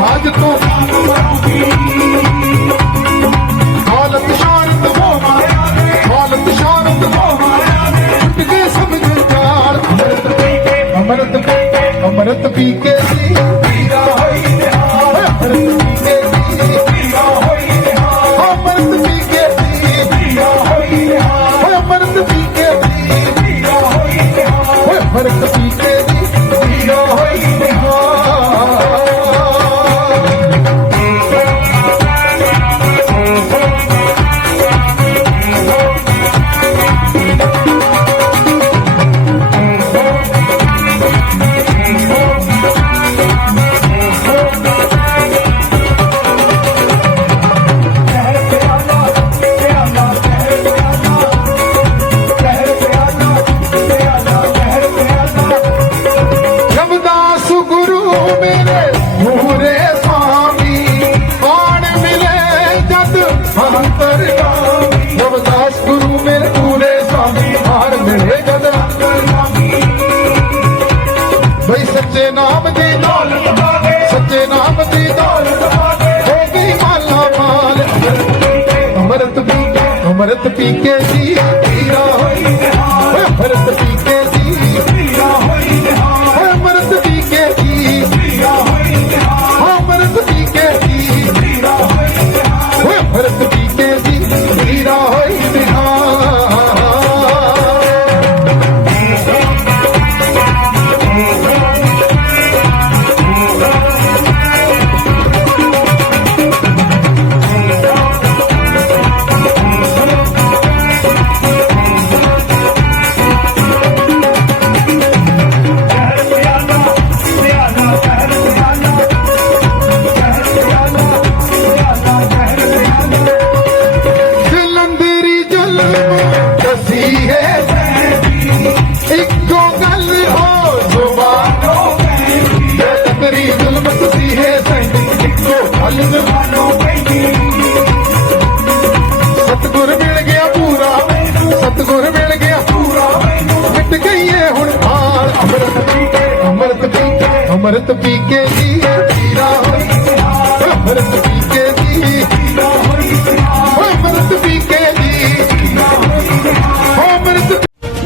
ਰਾਜ ਤੋਂ ਬਾਤ ਮਰੂਗੀ। ਹਾਲਤ ਸ਼ਾਂਤ ਹੋਵੇ ਹਾਲਤ ਸ਼ਾਂਤ ਹੋਵੇ ਛੁੱਟ ਕੇ ਸਮਝ ਚਾਰ ਅਮਰਤ ਪੀ ਕੇ, ਅਮਰਤ ਪੀ ਕੇ, ਅਮਰਤ ਪੀ ਕੇ ਨਾਮ ਦੀ ਦੌਲਤ ਪਾਵੇ ਹੋ ਗਈ ਮਾਲਾ ਮਾਲ ਅੰਮ੍ਰਿਤ ਪੀ ਕੇ ਅੰਮ੍ਰਿਤ ਪੀ ਕੇ ਜੀ ਪੀਰਾ ਹੋਈ ਨਿਹਾਲ ਅੰਮ੍ਰਿਤ ਪੀ ਦਸੀ ਹੈ ਇੱਕੋ ਗੱਲ ਹੋ ਜ਼ੁਬਾਨੋਂ ਪੈਂਦੀ ਜਲੰਧਰੀ ਜ਼ੁਲਮ ਦਸੀ ਹੈ ਸਹਿਬੀ ਇੱਕੋ ਗੱਲ ਜ਼ੁਬਾਨੋਂ ਸਤਗੁਰ ਮਿਲ ਗਿਆ ਪੂਰਾ, ਸਤਗੁਰ ਮਿਲ ਗਿਆ ਪੂਰਾ। ਮਿਟ ਗਈ ਹੈ ਹੁਣ ਹਾਲ, ਅੰਮ੍ਰਿਤ ਪੀ ਕੇ ਅੰਮ੍ਰਿਤ ਪੀ ਕੇ ਅੰਮ੍ਰਿਤ ਪੀ ਕੇ ਜੀ ਪੀਰਾ ਹੋਈ। ਨਿਹਾਲ ਪੀ